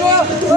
Joshua.